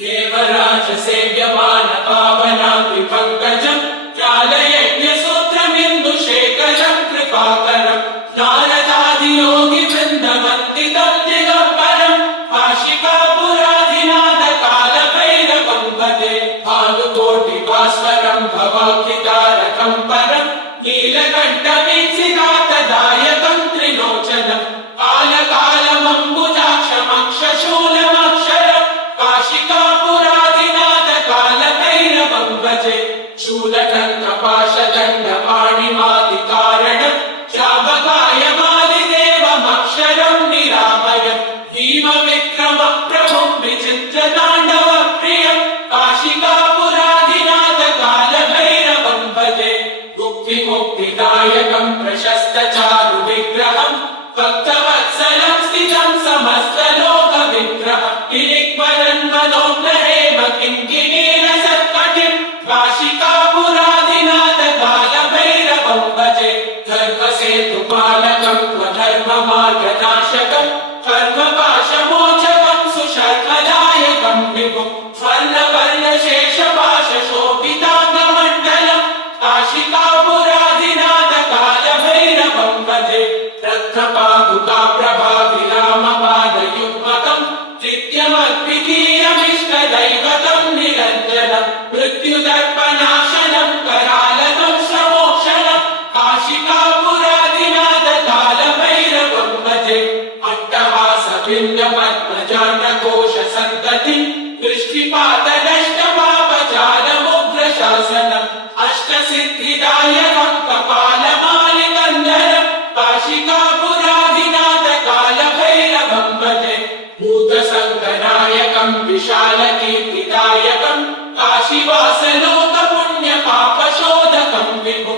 देवराज सेव्यमान पावनाग्नि पंकजं ज्ञानयज्ञसूत्रमिन्दुशेखरं कृपाकरं नारदादि योगी वृन्दवन्दितं दिगम्बरं काशिकापुराधिनाथ कालभैरवं भजे भानुकोटिभास्वरं भवाब्धितारकं परं नीलकण्ठवीक्षितार्थदायकं त्रिलोचनं कालकालमम्बुजाक्षमक्षशूलमक्षरं काशिकापुराधिनाथ कालभैरवं भजे शूलदण्डपाशदण्डपाणिमादिकारणं श्रावकायमादिदेवमक्षरं निरामयं भीमविक्रमप्रभुं विचित्रताण्डवप्रियं काशिकापुराधिनाथ कालभैरवं भजे मुक्तिदायकं प्रशस्तचारुविग्रहं भक्तवत्सलं स्थितं समस्तलोकविग्रहं किरिक्मरन्मनोन्नरेम किङ्किणीरसत्कटिं काशिकापुराधिनाथ कालभैरवं भजे धर्मसेतुपालकं स्वधर्ममार्गनाशकं कर्मपाशमोचकं सुशर्मदायकं विभुं स्वर्णवर्णशेषपाशशोभिताङ्गमण्डलं काशिकापुराधिनाथ कालभैरवं भजे रत्नपादुकाप्रभाविरामपादयुग्मकं नित्यमद्वितीयमिष्टदैवतं निरञ्जनं मृत्युदर्पनाशनं करालकं समोक्षणं काशिकापुराधिनाथ कालभैरवं भजे अट्टहासभिन्नपद्मजाण्डकोशसन्ततिं दृष्टिपातनष्टपापजालमुग्रशासनम् अष्टसिद्धिदायकं कपालमालिकन्धरं काशिकापुराधिनाथ कालभैरवं भजे भूतसङ्गनायकं विशालकीर्तिदायकं काशीवासलोकपुण्यपापशोधकं विभुं